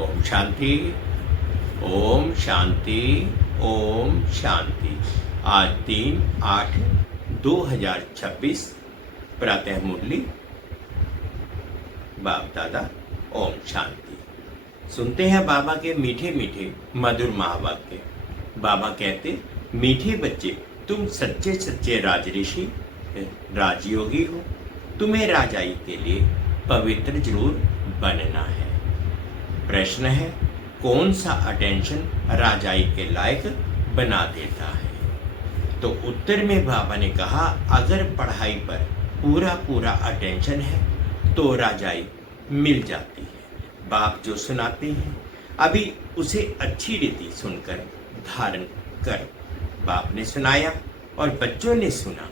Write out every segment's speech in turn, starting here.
ओम शांति। ओम शांति। ओम शांति। आज 3/8/2026 प्रातः मुरली बाप दादा। ओम शांति। सुनते हैं बाबा के मीठे मीठे मधुर महावाक्य। बाबा कहते, मीठे बच्चे, तुम सच्चे सच्चे राजऋषि राजयोगी हो। तुम्हें राजाई के लिए पवित्र जरूर बनना है। प्रश्न है, कौन सा अटेंशन राजाई के लायक बना देता है? तो उत्तर में बाबा ने कहा, अगर पढ़ाई पर पूरा पूरा अटेंशन है तो राजाई मिल जाती है। बाप जो सुनाते हैं अभी उसे अच्छी रीति सुनकर धारण कर। बाप ने सुनाया और बच्चों ने सुना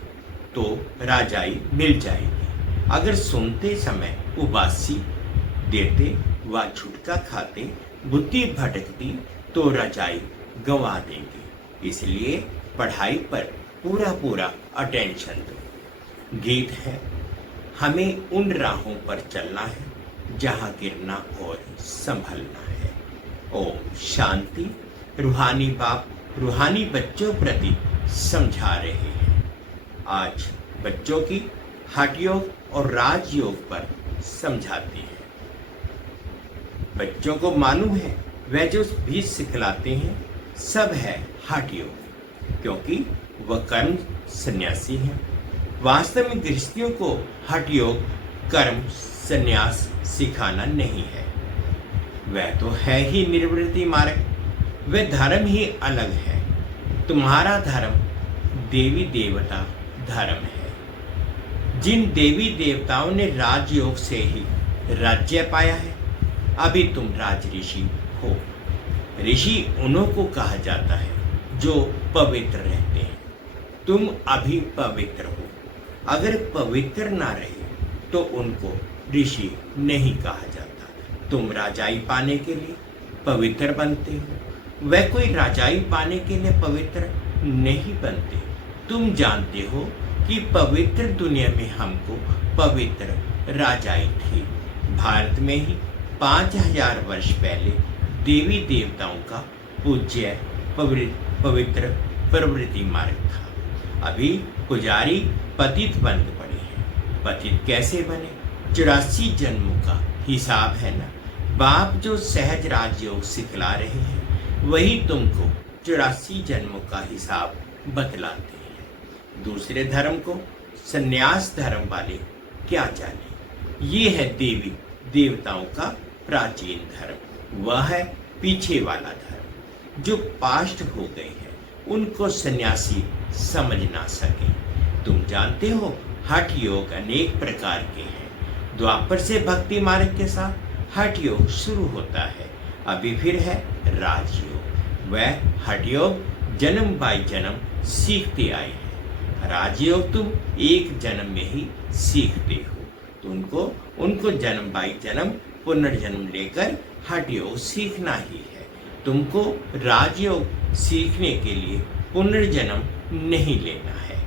तो राजाई मिल जाएगी। अगर सुनते समय उबासी देते व छुटका खाते, बुद्धि भटकती तो राजाई गंवा देंगे। इसलिए पढ़ाई पर पूरा पूरा अटेंशन दो। गीत है, हमें उन राहों पर चलना है जहाँ गिरना और संभलना है। ओम शांति। रूहानी बाप रूहानी बच्चों प्रति समझा रहे हैं। आज बच्चों की हठ योग और राजयोग पर समझाते हैं। बच्चों को मालूम है वह जो भी सिखलाते हैं सब है हठ योग, क्योंकि वह कर्म सन्यासी है। वास्तव में गृहस्थियों को हठ योग कर्म सन्यास सिखाना नहीं है। वह तो है ही निर्वृत्ति मार्ग। वह धर्म ही अलग है। तुम्हारा धर्म देवी देवता धर्म है। जिन देवी देवताओं ने राजयोग से ही राज्य पाया है, अभी तुम राज ऋषि हो। ऋषि उन्हों को कहा जाता है जो पवित्र रहते हैं। तुम अभी पवित्र हो। अगर पवित्र ना रहे तो उनको ऋषि नहीं कहा जाता। तुम राजाई पाने के लिए पवित्र बनते हो। वह कोई राजाई पाने के लिए पवित्र नहीं बनते। तुम जानते हो कि पवित्र दुनिया में हमको पवित्र राजाई थी। भारत में ही 5000 वर्ष पहले देवी देवताओं का पूज्य पवित्र प्रवृत्ति मार्ग था। अभी पुजारी पतित बन पड़े हैं। पतित कैसे बने? 84 जन्मों का हिसाब है ना। बाप जो सहज राजयोग सिखला रहे हैं वही तुमको 84 जन्मों का हिसाब बतलाते हैं। दूसरे धर्म को सन्यास धर्म वाले क्या जाने। ये है देवी देवताओं का प्राचीन धर्म। वह है पीछे वाला धर्म। जो पास्ट हो गए हैं उनको सन्यासी समझ ना सके। तुम जानते हो हठ योग अनेक प्रकार के हैं। द्वापर से भक्ति मार्ग के साथ हठ योग शुरू होता है। अभी फिर है राजयोग। वह हठ योग जन्म बाई जन्म सीखते आए हैं। राजयोग तुम एक जन्म में ही सीखते हो। तो उनको जन्म बाई जन्म पुनर्जन्म लेकर हठ योग सीखना ही है। तुमको राजयोग सीखने के लिए पुनर्जन्म नहीं लेना है।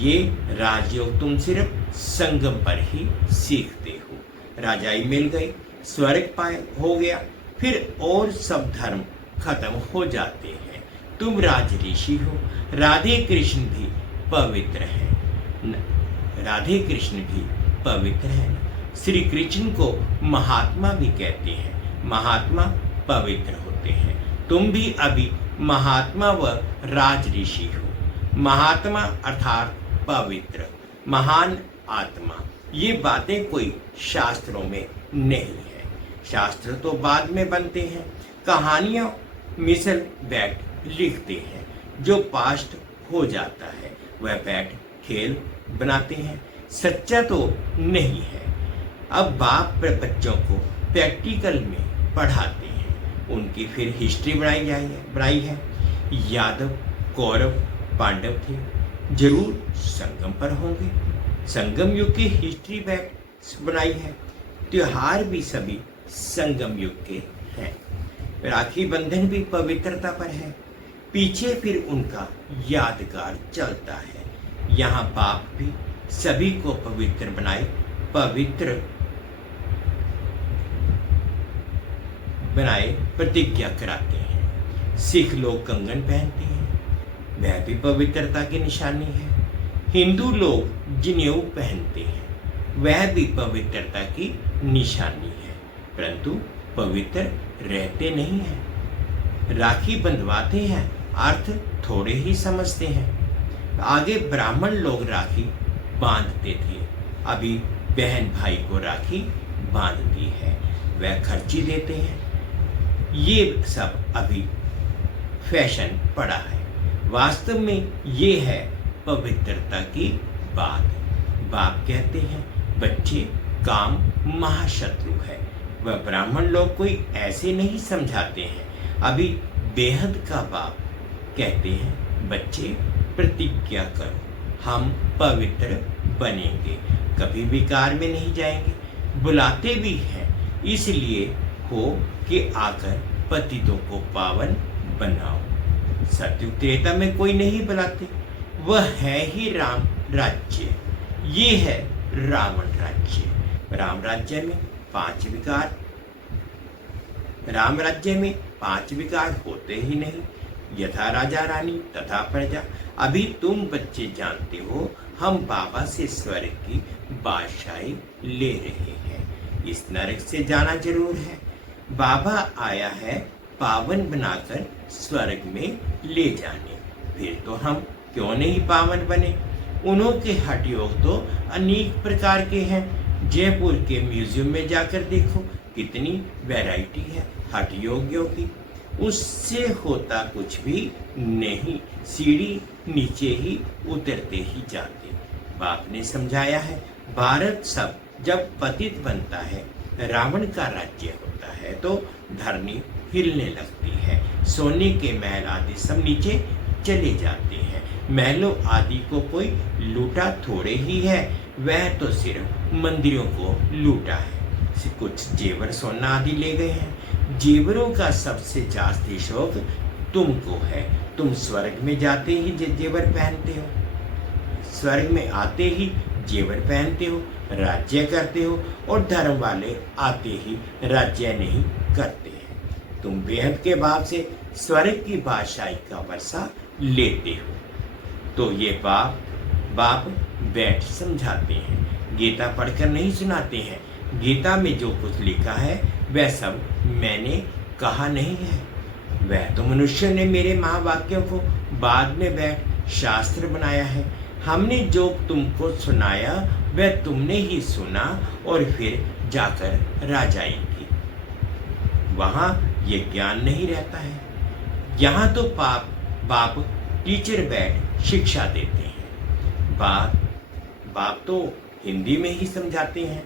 ये राजयोग तुम सिर्फ संगम पर ही सीखते हो। राजाई मिल गई, स्वर्ग पाए हो गया, फिर और सब धर्म खत्म हो जाते हैं। तुम राज ऋषि हो। राधे कृष्ण भी पवित्र है। राधे कृष्ण भी पवित्र है। श्री कृष्ण को महात्मा भी कहते हैं। महात्मा पवित्र होते हैं। तुम भी अभी महात्मा व राज ऋषि हो। महात्मा अर्थात पवित्र, महान आत्मा। ये बातें कोई शास्त्रों में नहीं है। शास्त्र तो बाद में बनते हैं। कहानियां मिसल बैठ लिखते हैं। जो पास्ट हो जाता है वह बैठ खेल बनाते हैं। सच्चा तो नहीं है। अब बाप बच्चों को प्रैक्टिकल में पढ़ाते हैं। उनकी फिर हिस्ट्री बनाई है। यादव, कौरव, पांडव थे, जरूर संगम पर होंगे। संगम युग की हिस्ट्री बैठ बनाई है। त्योहार भी सभी संगम युग के हैं। राखी बंधन भी पवित्रता पर है। पीछे फिर उनका यादगार चलता है। यहाँ बाप भी सभी को पवित्र बनाए। पवित्र बनाए प्रतिज्ञा कराते हैं। सिख लोग कंगन पहनते हैं, वह भी पवित्रता की निशानी है। हिंदू लोग जनेऊ पहनते हैं, वह भी पवित्रता की निशानी है, परंतु पवित्र रहते नहीं हैं। राखी बंधवाते हैं, अर्थ थोड़े ही समझते हैं। आगे ब्राह्मण लोग राखी बांधते थे, अभी बहन भाई को राखी बांधती है, वह खर्ची देते हैं। ये सब अभी फैशन पड़ा है, वास्तव में ये है पवित्रता की बात। बाप कहते हैं बच्चे काम महाशत्रु है। वह ब्राह्मण लोग कोई ऐसे नहीं समझाते हैं। अभी बेहद का बाप कहते हैं बच्चे प्रतिज्ञा करो, हम पवित्र बनेंगे, कभी विकार में नहीं जाएंगे। बुलाते भी हैं इसलिए हो कि आकर पतितों को पावन बनाओ। सत्युग त्रेता में कोई नहीं बुलाते, वह है ही राम राज्य, ये है रावण राज्य। राम राज्य में 5 विकार, राम राज्य में 5 विकार होते ही नहीं। यथा राजा रानी तथा प्रजा। अभी तुम बच्चे जानते हो हम बाबा से स्वर्ग की बादशाही ले रहे हैं, इस नरक से जाना जरूर है। बाबा आया है पावन बनाकर स्वर्ग में ले जाने, फिर तो हम क्यों नहीं पावन बने। उन्हों के हठ योग तो अनेक प्रकार के हैं। जयपुर के म्यूजियम में जाकर देखो कितनी वैरायटी है हठ योगियों की। उससे होता कुछ भी नहीं, सीढ़ी नीचे ही उतरते ही जाते। बाप ने समझाया है भारत सब जब पतित बनता है, रावण का राज्य होता है, तो धरनी हिलने लगती है। सोने के महल आदि सब नीचे चले जाते हैं। महलों आदि को कोई लूटा थोड़े ही है, वह तो सिर्फ मंदिरों को लूटा है। कुछ जेवर सोना आदि ले गए हैं। जेवरों का सबसे जास्ती शौक तुमको है। तुम स्वर्ग में जाते ही जेवर पहनते हो, स्वर्ग में आते ही जेवर पहनते हो, राज्य करते हो, और धर्म वाले आते ही राज्य नहीं करते हैं। तुम बेहद के बाप से स्वर्ग की बादशाही का वर्षा लेते हो। तो ये बाप बैठ समझाते हैं, गीता पढ़कर नहीं सुनाते हैं। गीता में जो कुछ लिखा है वह सब मैंने कहा नहीं है, वह तो मनुष्य ने मेरे महावाक्यों को बाद में बैठ शास्त्र बनाया है। हमने जो तुमको सुनाया वह तुमने ही सुना और फिर जाकर राजाई की। वहाँ ये ज्ञान नहीं रहता है। यहाँ तो बाप टीचर बैठ शिक्षा देते हैं। बाप तो हिंदी में ही समझाते हैं।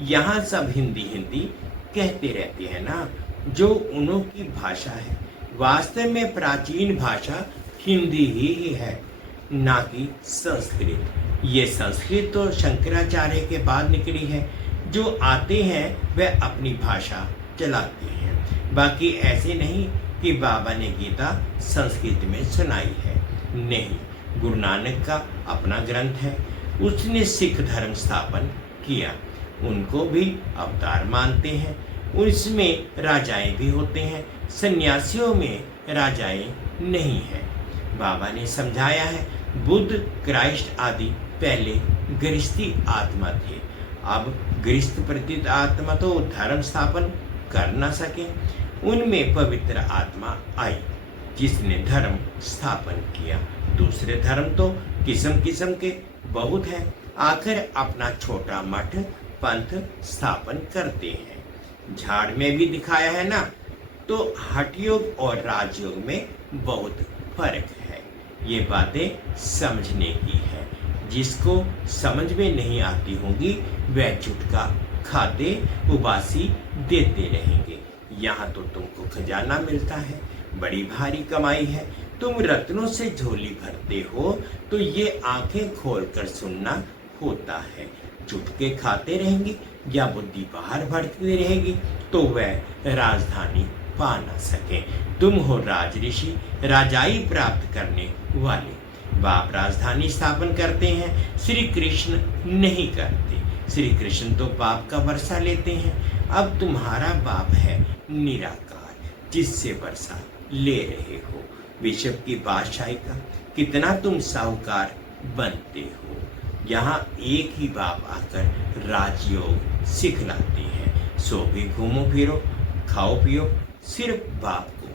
यहाँ सब हिंदी कहते रहते हैं ना, जो उन्हों की भाषा है। वास्तव में प्राचीन भाषा हिंदी ही है, ना कि संस्कृत। ये संस्कृत तो शंकराचार्य के बाद निकली है। जो आते हैं वह अपनी भाषा चलाते हैं। बाकी ऐसे नहीं कि बाबा ने गीता संस्कृत में सुनाई है, नहीं। गुरु नानक का अपना ग्रंथ है, उसने सिख धर्म स्थापन किया। उनको भी अवतार मानते हैं। उसमें राजाएं भी होते हैं, सन्यासियों में राजाएं नहीं है। बाबा ने समझाया है बुद्ध, क्राइस्ट आदि पहले गृहस्थी आत्मा थे। अब गृहस्थ प्रतीत आत्मा तो धर्म स्थापन कर न सके। उनमें पवित्र आत्मा आई जिसने धर्म स्थापन किया। दूसरे धर्म तो किस्म किस्म के बहुत हैं, आकर अपना छोटा मठ पंथ स्थापन करते हैं। झाड़ में भी दिखाया है ना, तो हठ योग और राजयोग में बहुत फर्क है। ये बातें समझने की है। जिसको समझ में नहीं आती होंगी वह झुटका खाते उबासी देते रहेंगे। यहाँ तो तुमको खजाना मिलता है, बड़ी भारी कमाई है। तुम रत्नों से झोली भरते हो तो ये आंखें खोलकर सुनना होता है। चुटके खाते रहेंगे या बुद्धि बाहर भटकती रहेगी तो वह राजधानी पा न सके। तुम हो राज ऋषि, राजाई प्राप्त करने वाले। बाप राजधानी स्थापन करते हैं, श्री कृष्ण नहीं करते। श्री कृष्ण तो पाप का वर्षा लेते हैं। अब तुम्हारा बाप है निराकार, जिससे वर्षा ले रहे हो। विश्व की बादशाही का कितना तुम साहूकार बनते हो। यहाँ एक ही बाप आकर राजयोग सिखलाते हैं। सो भी घूमो फिरो, खाओ पियो, सिर्फ बाप को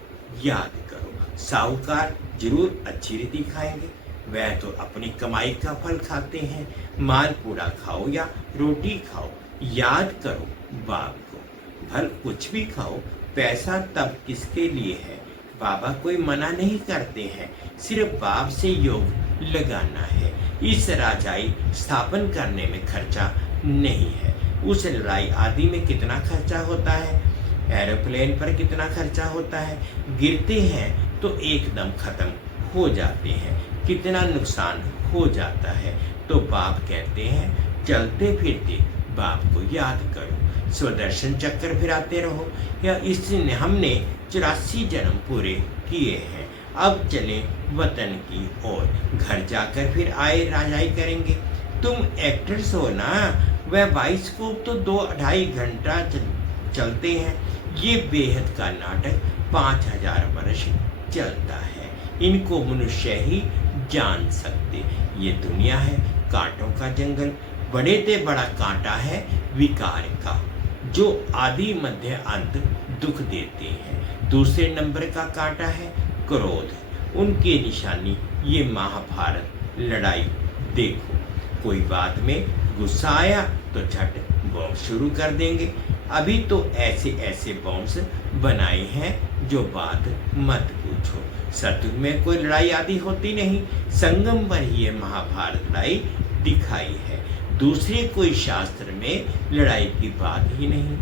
याद करो। साहूकार जरूर अच्छी रीति खाएंगे, वह तो अपनी कमाई का फल खाते हैं। माल पूरा खाओ या रोटी खाओ, याद करो बाप को। भल कुछ भी खाओ, पैसा तब किसके लिए है। बाबा कोई मना नहीं करते हैं, सिर्फ बाप से योग लगाना है। इस राजाई स्थापन करने में खर्चा नहीं है। उस लड़ाई आदि में कितना खर्चा होता है, एरोप्लेन पर कितना खर्चा होता है। गिरते हैं तो एकदम खत्म हो जाते हैं, कितना नुकसान हो जाता है। तो बाप कहते हैं चलते फिरते बाप को याद करो, स्वदर्शन चक्कर फिराते रहो। या इसने हमने 84 जन्म पूरे किए हैं, अब चले वतन की ओर। घर जाकर फिर आए राजाई करेंगे। तुम एक्टर्स हो ना, वह बाइस्कोप तो 2-2.5 घंटा चलते हैं। ये बेहद का नाटक 5000 वर्ष चलता है। इनको मनुष्य ही जान सकते। ये दुनिया है कांटों का जंगल, बड़े ते बड़ा कांटा है विकार का, जो आदि मध्य अंत दुख देते हैं। दूसरे नंबर का कांटा है क्रोध, उनकी निशानी ये महाभारत लड़ाई देखो। कोई बात में गुस्सा आया तो झट बॉम्ब शुरू कर देंगे। अभी तो ऐसे ऐसे बॉम्ब्स बनाए हैं जो बात मत पूछो। सतयुग में कोई लड़ाई आदि होती नहीं, संगम पर ही ये महाभारत लड़ाई दिखाई है। दूसरे कोई शास्त्र में लड़ाई की बात ही नहीं।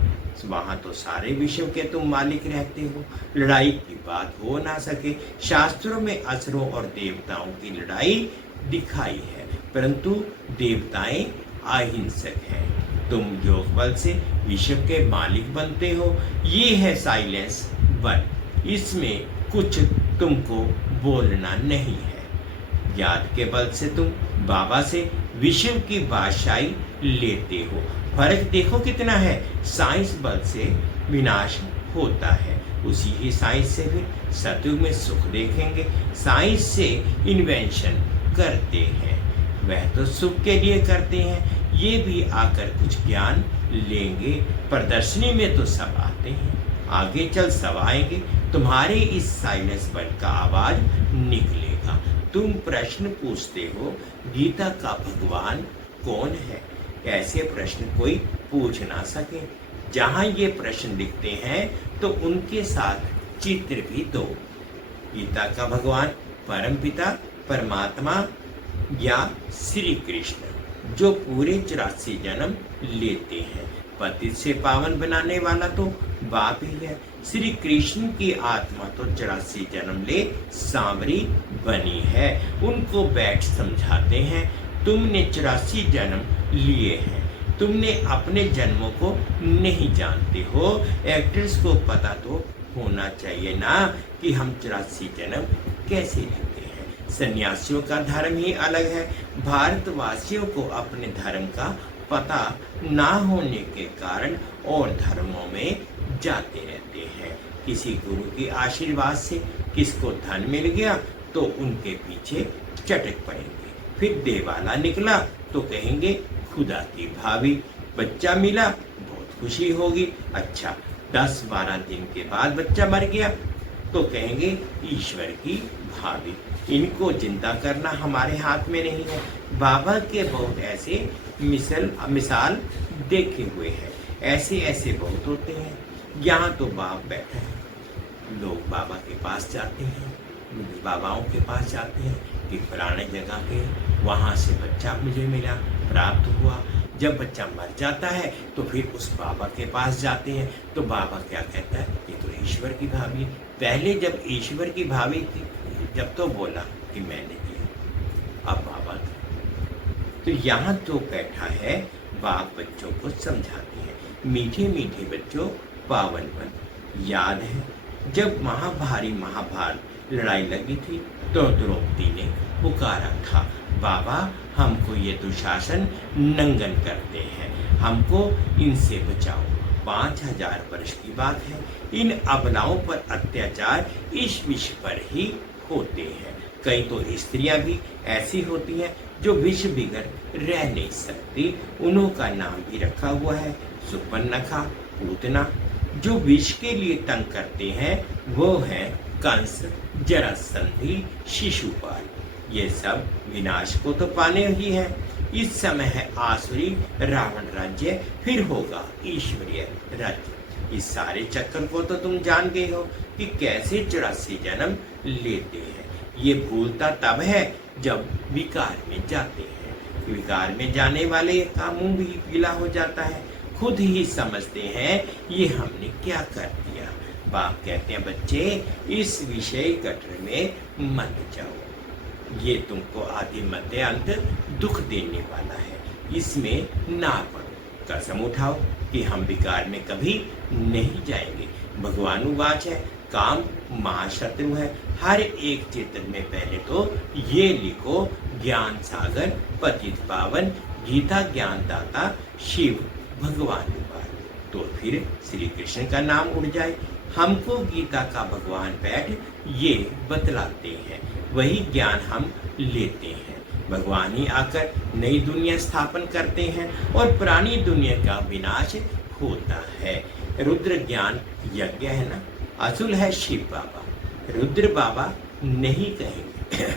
वहां तो सारे विश्व के तुम मालिक रहते हो, लड़ाई की बात हो ना सके। शास्त्रों में असुरों और देवताओं की लड़ाई दिखाई है, परंतु देवताएं अहिंसक हैं। तुम योग बल से विश्व के मालिक बनते हो। ये है साइलेंस बल, इसमें कुछ तुमको बोलना नहीं है। याद के बल से तुम बाबा से विश्व की बादशाही लेते हो। फर्क देखो कितना है। साइंस बल से विनाश होता है, उसी ही साइंस से फिर सतयुग में सुख देखेंगे। साइंस से इन्वेंशन करते हैं, वह तो सुख के लिए करते हैं। ये भी आकर कुछ ज्ञान लेंगे। प्रदर्शनी में तो सब आते हैं, आगे चल सब आएंगे। तुम्हारे इस साइलेंस बल का आवाज निकलेगा। तुम प्रश्न पूछते हो गीता का भगवान कौन है। ऐसे प्रश्न कोई पूछ ना सके। जहां ये प्रश्न दिखते हैं तो उनके साथ चित्र भी दो। गीता का भगवान परमपिता परमात्मा या श्री कृष्ण, जो पूरे 84 जन्म लेते हैं। पतित से पावन बनाने वाला तो बाप ही है। श्री कृष्ण की आत्मा तो 84 जन्म ले सांवरी बनी है। उनको बैठ समझाते हैं, तुमने 84 जन्म लिए हैं, तुमने अपने जन्मों को नहीं जानते हो। एक्टर्स को पता तो होना चाहिए ना कि हम 84 जन्म कैसे लेते हैं। सन्यासियों का धर्म ही अलग है। भारतवासियों को अपने धर्म का पता ना होने के कारण और धर्मों में जाते रहते हैं। किसी गुरु के आशीर्वाद से किसको धन मिल गया तो उनके पीछे चटक पड़ेंगे। फिर देवाला निकला तो कहेंगे खुदा की भाभी। बच्चा मिला बहुत खुशी होगी। अच्छा 10-12 दिन के बाद बच्चा मर गया तो कहेंगे ईश्वर की भाभी। इनको जिंदा करना हमारे हाथ में नहीं है। बाबा के बहुत ऐसे मिसाल देखे हुए हैं। ऐसे ऐसे बहुत होते हैं। यहाँ तो बाप बैठा है, लोग बाबा के पास जाते हैं, बाबाओं के पास जाते हैं कि फलाने जगह के वहाँ से बच्चा मुझे मिला, प्राप्त हुआ। जब बच्चा मर जाता है तो फिर उस बाबा के पास जाते हैं तो बाबा क्या कहता है, ये तो ईश्वर की भाभी। पहले जब ईश्वर की भाभी थी, जब तो बोला कि मैंने किया, अब बाबा था। तो यहाँ तो बैठा है, बाप बच्चों को समझाते हैं। मीठे मीठे बच्चों पावन बन। याद है जब महाभारत लड़ाई लगी थी तो द्रौपदी ने पुकारा था, बाबा हमको ये दुशासन नंगन करते हैं, हमको इनसे बचाओ। 5000 वर्ष की बात है। इन अबलाओं पर अत्याचार इस विष पर ही होते हैं। कई तो स्त्रियां भी ऐसी होती हैं जो विष बिगर रह नहीं सकती। उन्हों का नाम भी रखा हुआ है सुपर्णखा, पूतना। जो विष के लिए तंग करते हैं वो है कंस, जरासंधि, शिशुपाल। ये सब विनाश को तो पाने ही है। इस समय है आसुरी रावण राज्य, फिर होगा ईश्वरीय राज्य। इस सारे चक्कर को तो तुम जान गए हो कि कैसे 84 जन्म लेते हैं। ये भूलता तब है जब विकार में जाते हैं। विकार में जाने वाले का मुंह भी पीला हो जाता है, खुद ही समझते हैं ये हमने क्या कर दिया। बाप कहते हैं बच्चे इस विषय गटर में मत जाओ, ये तुमको आदि मध्य अंत दुख देने वाला है, इसमें ना पड़ो। कसम उठाओ कि हम विकार में कभी नहीं जाएंगे। भगवान वाच है, काम महाशत्रु है। हर एक चित्र में पहले तो ये लिखो ज्ञान सागर पतित पावन गीता ज्ञान दाता शिव भगवान वाच, तो फिर श्री कृष्ण का नाम उड़ जाए। हमको गीता का भगवान बैठ ये बतलाते हैं, वही ज्ञान हम लेते हैं। भगवान ही आकर नई दुनिया स्थापन करते हैं और पुरानी दुनिया का विनाश होता है। रुद्र ज्ञान यज्ञ है ना, असूल है शिव बाबा, रुद्र बाबा नहीं कहेंगे।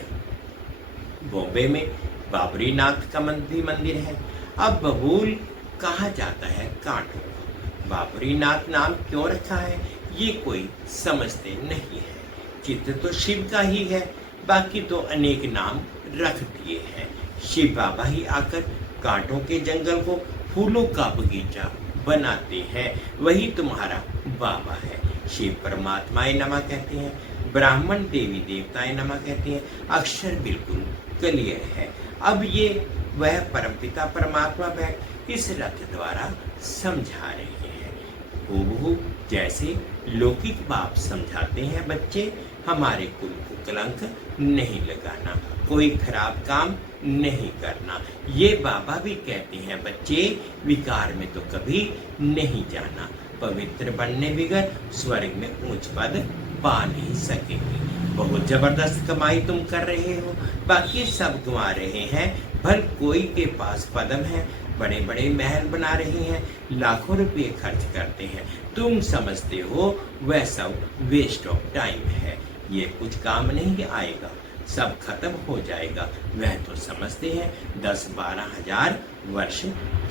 बॉम्बे में बाबरी नाथ का मंदिर है। अब बबूल कहा जाता है कांटों का। बाबरी नाथ नाम क्यों रखा है ये कोई समझते नहीं है। चित्र तो शिव का ही है, बाकी तो अनेक नाम रख दिए हैं। शिव बाबा ही आकर कांटों के जंगल को फूलों का बगीचा बनाते हैं, वही तुम्हारा बाबा है। शिव परमात्माए नमः कहते हैं, ब्राह्मण देवी देवताएं नमः कहते हैं। अक्षर बिल्कुल क्लियर है। अब ये वह परमपिता परमात्मा बैठ इस रथ द्वारा समझा रहे हैं, हूबहू जैसे लौकिक बाप समझाते हैं। बच्चे हमारे कुल को कलंक नहीं लगाना, कोई खराब काम नहीं करना। ये बाबा भी कहते हैं बच्चे विकार में तो कभी नहीं जाना, पवित्र बनने बिगर स्वर्ग में ऊंच पद पा नहीं सकेंगे। बहुत जबरदस्त कमाई तुम कर रहे हो, बाकी सब गंवा रहे हैं। भल कोई के पास पदम है, बड़े बड़े महल बना रहे हैं, लाखों रुपए खर्च करते हैं। तुम समझते हो वह सब वेस्ट ऑफ टाइम है, ये कुछ काम नहीं आएगा, सब खत्म हो जाएगा। वह तो समझते हैं 10-12 हजार वर्ष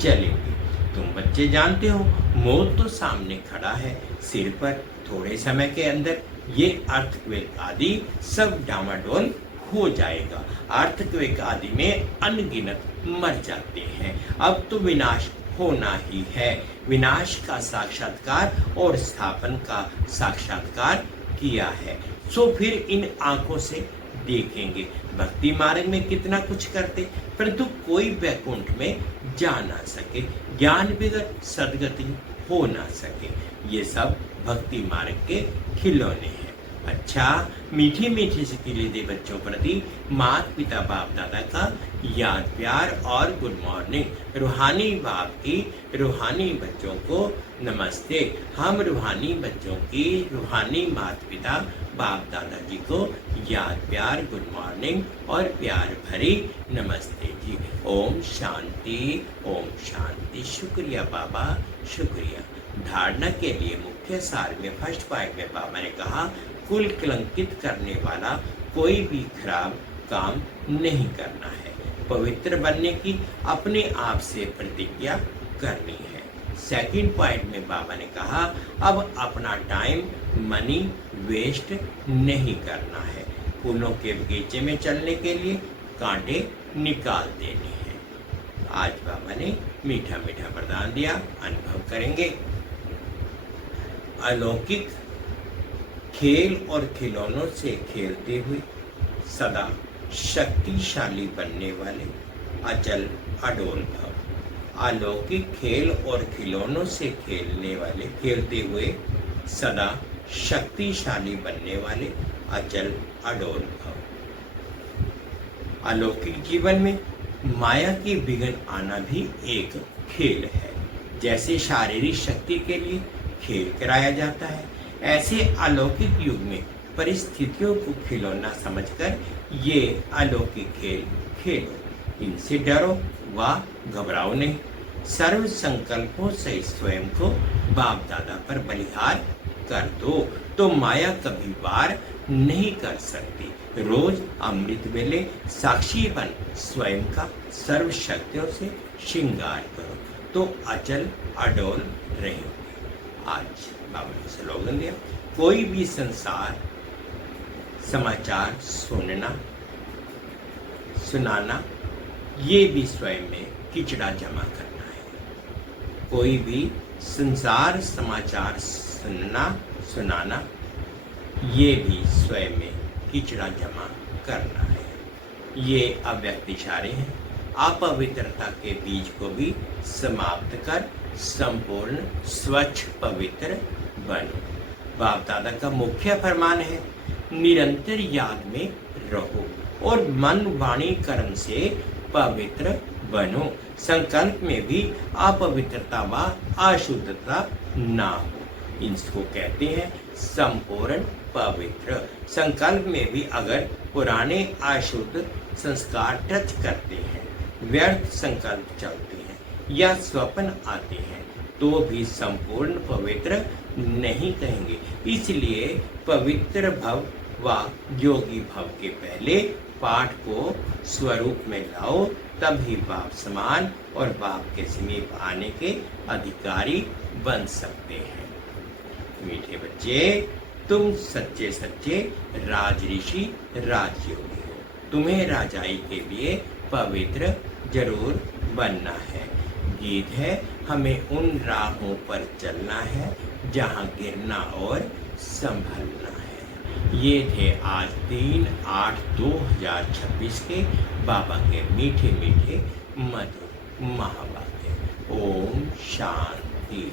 चलेंगे। तुम बच्चे जानते हो मौत तो सामने खड़ा है सिर पर। थोड़े समय के अंदर ये अर्थक्वेक आदि सब डामाडोल हो जाएगा। अर्थक्वेक आदि में अनगिनत मर जाते हैं। अब तो विनाश होना ही है। विनाश का साक्षात्कार और स्थापन का साक्षात्कार किया है, सो फिर इन आंखों से देखेंगे। भक्ति मार्ग में कितना कुछ करते, परंतु कोई वैकुंठ में जा ना सके, ज्ञान बिगर सदगति हो ना सके। ये सब भक्ति मार्ग के खिलौने हैं। अच्छा, मीठी मीठी सिकीली दे बच्चों प्रति माता पिता बाप दादा का याद प्यार और गुड मॉर्निंग। रूहानी बाप की रूहानी बच्चों को नमस्ते। हम रूहानी बच्चों की रूहानी माता पिता बाप दादाजी को याद प्यार गुड मॉर्निंग और प्यार भरी नमस्ते जी। ओम शांति, ओम शांति। शुक्रिया बाबा, शुक्रिया। धारणा के लिए मुख्य सार में फर्स्ट पॉइंट में बाबा ने कहा कुल कलंकित करने वाला कोई भी खराब काम नहीं करना है। पवित्र बनने की अपने आप से प्रतिज्ञा करनी है। सेकंड पॉइंट में बाबा ने कहा अब अपना टाइम मनी वेस्ट नहीं करना है। फूलों के बगीचे में चलने के लिए कांटे निकाल देने हैं। आज बाबा ने मीठा मीठा वरदान दिया, अनुभव करेंगे। अलौकिक खेल और खिलौनों से खेलते हुए सदा शक्तिशाली बनने वाले अचल अडोल भव। अलौकिक खेल और खिलौनों से खेलते हुए सदा शक्तिशाली बनने वाले अचल अडोल भव। अलौकिक जीवन में माया की विघ्न आना भी एक खेल है। जैसे शारीरिक शक्ति के लिए खेल कराया जाता है, ऐसे अलौकिक युग में परिस्थितियों को खिलौना समझकर ये अलौकिक खेल खेलो। इनसे डरो व घबराओ नहीं। सर्व संकल्पों से स्वयं को बाप दादा पर बलिहार कर दो तो माया कभी वार नहीं कर सकती। रोज अमृत वेले साक्षी बन स्वयं का सर्व शक्तियों से श्रृंगार करो तो अचल अडोल रहेंगे। आज बाबा ने स्लोगन दिया, कोई भी संसार समाचार सुनाना ये भी स्वयं में किचड़ा जमा करना है। कोई भी संसार समाचार सुनाना ये भी स्वयं में किचड़ा जमा करना है। ये अव्यक्त इशारे हैं। अपवित्रता के बीज को भी समाप्त कर संपूर्ण स्वच्छ पवित्र बनो। बाप दादा का मुख्य फरमान है, निरंतर याद में रहो और मन वाणी कर्म से पवित्र बनो। संकल्प में भी अपवित्रता व अशुद्धता ना हो, इसको कहते हैं संपूर्ण पवित्र। संकल्प में भी अगर पुराने अशुद्ध संस्कार टच करते हैं, व्यर्थ संकल्प चलते हैं या स्वप्न आते हैं तो भी संपूर्ण पवित्र नहीं कहेंगे। इसलिए पवित्र भव व योगी भव के पहले पाठ को स्वरूप में लाओ, तभी बाप समान और बाप के समीप आने के अधिकारी बन सकते हैं। मीठे बच्चे, तुम सच्चे सच्चे राज ऋषि राजयोगी हो। तुम्हें राजाई के लिए पवित्र जरूर बनना है। गीत है, हमें उन राहों पर चलना है जहाँ गिरना और संभलना है। ये थे आज 3/8/2026 के बाबा के मीठे मीठे मधुर महावाक्य। ओम शांति।